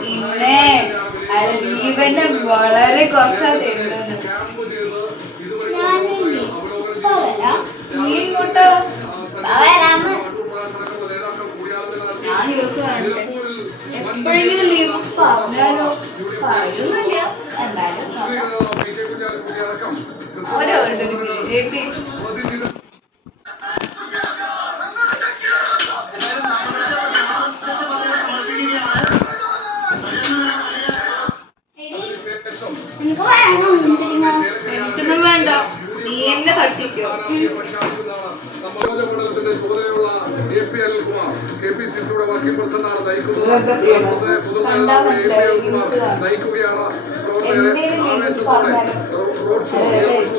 പിന്നെ ലീവന്നെ വളരെ കുറച്ചാ തരുന്നത്. നീ ഇങ്ങോട്ടോ? ഞാൻ ന്യൂസ് കാണട്ടെ. എപ്പോഴെങ്കിലും ലീവ് പറഞ്ഞാലോ? പറയുന്നില്ല. എന്തായാലും അവരവരുടെ ഒരു BJP. എനിക്കൊന്നും വേണ്ട, നീ എന്നെ തട്ടിക്കോ. മണ്ഡലത്തിന്റെ ചുമതലയുള്ള APL കുമാർ KPCCയുടെ വർക്കിംഗ് പ്രസിഡന്റാണ് നയിക്കുകയാണ്. ആവേശത്തോടെ റോഡ് ഷോ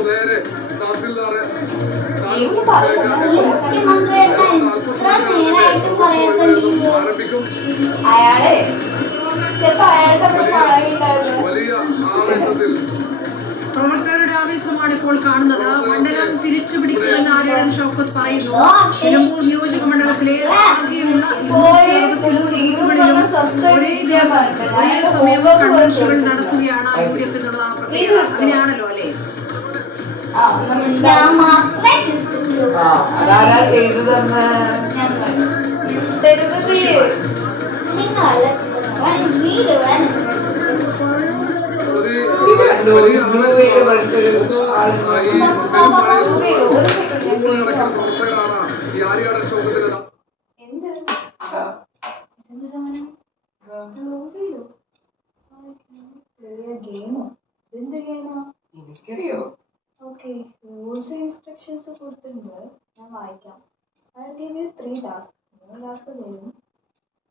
നേരെ തഹസിൽദാർ ആരംഭിക്കും. വലിയ ആവേശത്തിൽ പ്രവർത്തകരുടെ ആവേശമാണ് ഇപ്പോൾ കാണുന്നത്. മണ്ഡലം തിരിച്ചു പിടിക്കുമെന്ന് ആര്യടൻ ഷൗക്കത്ത് പറയുന്നു. നിലമ്പൂർ നിയോജക മണ്ഡലത്തിലെ ആകെയുള്ള ഒരേ സമയം കൺവെൻഷനുകൾ നടത്തുകയാണ് IPF എന്നുള്ളതാണ് പ്രത്യേകത. അങ്ങനെയാണല്ലോ അല്ലേ? എനിക്കറിയോ? ഓക്കെ, റൂൾസ് ഇൻസ്ട്രക്ഷൻസ് കൊടുത്തിട്ടുണ്ട്, ഞാൻ വായിക്കാം. I'll give you 3 tasks. 3 tasks തരും.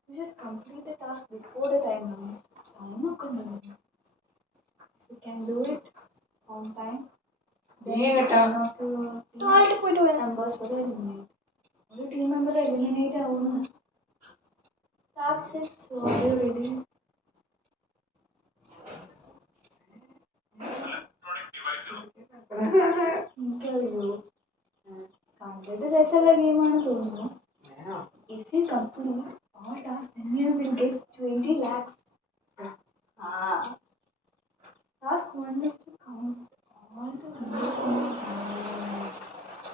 You should complete the task before the time limits. Time ഒക്കെ ഉണ്ടല്ലോ. You can do it on time. താഴോട്ട് പോയിട്ട് ഒരു നമ്പേഴ്സ് വരെ എലിമിനേറ്റ്. ഒരു ടീം മെമ്പർ എലിമിനേറ്റ് ആവുന്നു. That's it. So are you ready? എനിക്കറിയോ, കണ്ടത് രസമുള്ള ഗെയിമാണ് തോന്നുന്നു. If you complete all tasks, then you will get 20 lakhs. Task 1 is to count all the numbers in the family.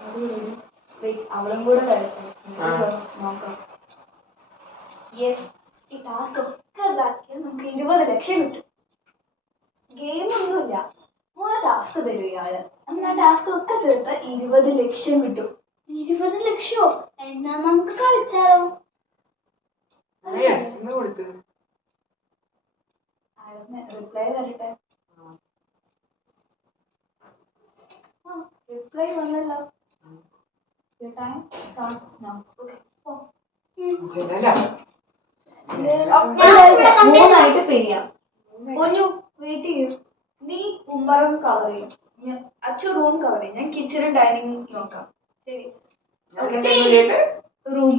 Are you ready? Wait, അവളും കൂടെ വരട്ടെ, നോക്കാം. Yes, ഈ task ഒക്കെ ഇതാക്കിയാൽ നമുക്ക് 20 ലക്ഷം കിട്ടും. ഗെയിം ഒന്നുമില്ല, 3 ടാസ്ക് തരും ഇയാള്. അങ്ങനെ ആ ടാസ്ക് ഒക്കെ തീർത്ത 20 ലക്ഷം കിട്ടും. 20 ലക്ഷമോ? എന്നാ നമുക്ക് കളിച്ചാലോ? റിപ്ലൈ തരട്ടെ. റിപ്ലൈ വന്നല്ലോ. Your time starts now. Okay. മൂന്നായിട്ട് പിരിയാം. ഒന്ന് വെയിറ്റ് ചെയ്യും. നീ ഉമ്മറും കവർ ചെയ്യും, അച്ചു റൂം കവർ ചെയ്യും, ഞാൻ കിച്ചണും ഡൈനിങ് നോക്കാം. ശരി? റൂം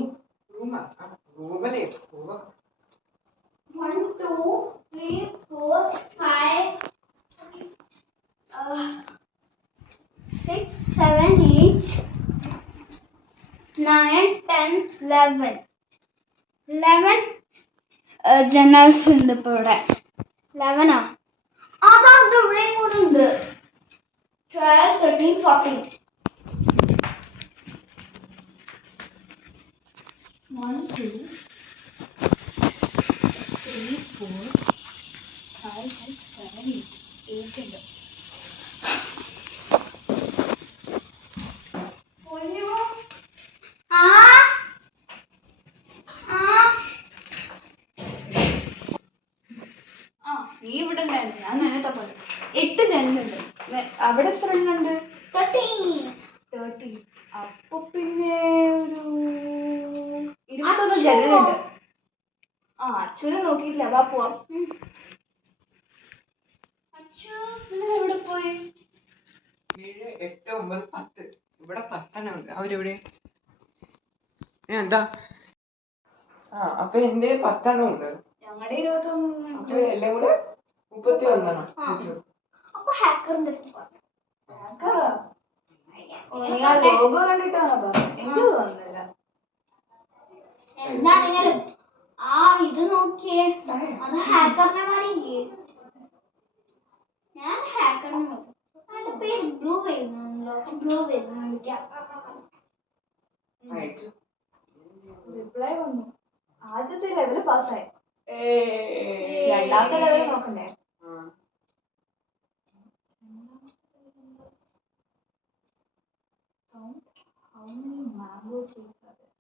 1 2 3 4 5 6 7 8 9 10 11 ജനൽസ് ഉണ്ട് ഇപ്പോൾ ഇവിടെ. 11 അതാണ് ഇവിടെയും കൂടെ ഉണ്ട്. 12 13 14 1 2 3 4 5 6 7 8 ഉണ്ട്. നീ ഇവിടെ ഉണ്ടായിരുന്നു, ഞാൻ നേരത്തെ പറഞ്ഞു. 8 ജനലുണ്ട്. അവിടെ എത്ര എണ്ണുണ്ട്? 30. അപ്പൊ പിന്നെ ഒരു 21 ജനലുണ്ട്. അച്ഛനെ നോക്കിയിട്ടില്ല, അതാ പോവാം. അച്ഛൻ എവിടെ പോയി? 7 8 9 10. ഇവിടെ 10 ഉണ്ട്. അവരെവിടെ? എന്താ? അപ്പൊ എന്റെ 10 ഉണ്ട്. ഞങ്ങളുടെ 21. അപ്പൊ എല്ലാം കൂടെ 31. അപ്പൊ ഹാക്കറിന്റെ ലോഗോ കണ്ടിട്ടാണോ? എനിക്ക് തോന്നുന്നില്ല. എന്താണെങ്കിലും ആ ഇത് നോക്കിയേ, അത് ഹാക്കറിനെ മാറിയില്ലേ? ഞാൻ ഹാക്കറിനെ നോക്കും. അതിന്റെ പേര് ബ്ലൂ വരുന്നുണ്ടോ? ബ്ലൂ വരുന്നുണ്ട്. അയച്ചു. റിപ്ലൈ വന്നു. ആദ്യത്തെ ലെവല് പാസ്സായി. രണ്ടാമത്തെ ലെവൽ നോക്കണ്ടേ? How many mango trees are there?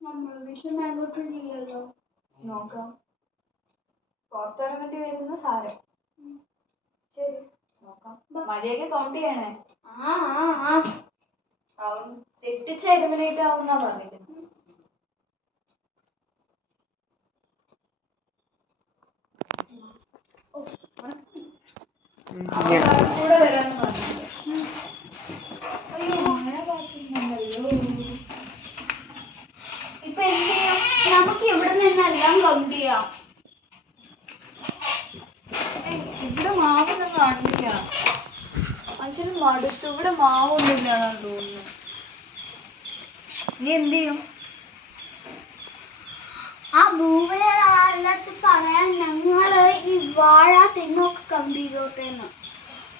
നമ്മുടെ വീട്ടിൽ മാംഗോ ട്രീ ഇല്ലല്ലോ. നോക്കാം. പുറത്തിറങ്ങേണ്ടി വരുന്ന സാരം. ശരി നോക്കാം. മര്യാദക്ക് കൗണ്ട് ചെയ്യണേ. തെറ്റിച്ച് എലിമിനേറ്റ് ആവുന്നാ പറഞ്ഞിരിക്കുന്നത്. കൂടെ വരാന്ന് പറഞ്ഞില്ല. അയ്യോ അങ്ങനെ കാറ്റുന്നുണ്ടല്ലോ. ഇപ്പൊ എന്ത് ചെയ്യാം? നമുക്ക് ഇവിടെ നിന്നെല്ലാം കൗണ്ട് ചെയ്യാം. ഇവിടെ മാവൊന്നും കാണില്ല. അച്ഛനും മടുത്തു. ഇവിടെ മാവൊന്നുമില്ല എന്നാണ് തോന്നുന്നു. നീ എന്ത് ചെയ്യും? ആ ഭൂമിയിലടുത്ത് പറയാൻ ഞങ്ങള് ഈ വാഴ തെങ്ങൊക്കെ കൗണ്ട് ചെയ്തോട്ടേന്ന്.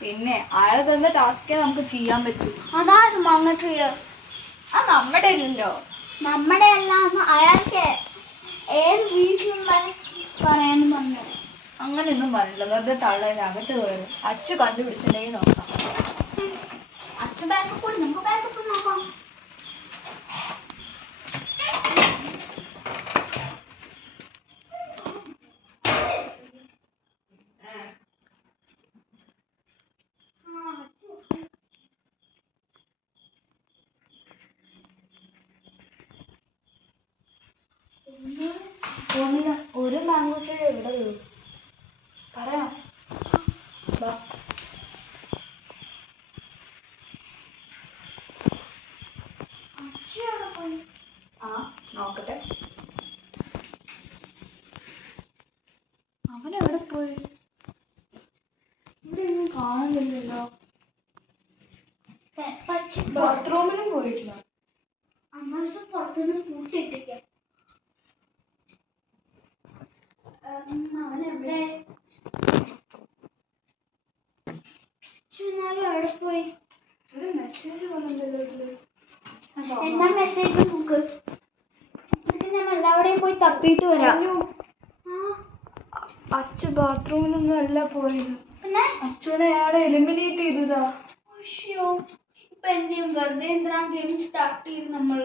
പിന്നെ അയാൾ തന്ന ടാസ്കേ നമുക്ക് ചെയ്യാൻ പറ്റൂ. അതാണ് മാങ്ങ ട്രീ. അത് നമ്മുടെ അല്ലല്ലോ. നമ്മുടെ അല്ലാന്ന് അയാൾക്ക് ഏത് വീട്ടിലുള്ള പറയാനും പറഞ്ഞു. അങ്ങനെയൊന്നും പറഞ്ഞില്ല. വെറുതെ തള്ളകത്ത് കയറും. അച്ചു കണ്ടുപിടിച്ചിട്ടുണ്ടെങ്കിൽ നോക്കാം. അച്ചു ബാക്കപ്പ് കൂടി നമുക്ക് ബാക്കപ്പ് നോക്കാം. ഒരു മാംഗോ ട്രീ എവിടെ ഉള്ളൂ? പറയാം. ആ നോക്കട്ടെ. അവനെവിടെ പോയി? ഇവിടെ ഒന്നും കാണുന്നില്ലല്ലോ. ബാത്റൂമിലും പോയിട്ടില്ല. അമ്മ പുറത്തുനിന്ന് കൂട്ടിയിട്ടിരിക്കാം. അവനെവിടെ? എവിടെ പോയി? ഒരു മെസ്സേജ് വന്നിട്ടുണ്ടല്ലോ. എന്നാ മെസ്സേജ് നോക്ക്. ഞാൻ എല്ലാവരുടെയും പോയി തപ്പിയിട്ട് വരാം. അച്ചു ബാത്റൂമിലൊന്നും അല്ല പോയത്. പിന്നെ അച്ഛനെ അയാളെ എലിമിനേറ്റ് ചെയ്തതാ. ഇപ്പൊ എന്ത് ചെയ്യും? വെറുതെ എന്തിനാ ഗെയിം സ്റ്റാർട്ട് ചെയ്ത് നമ്മൾ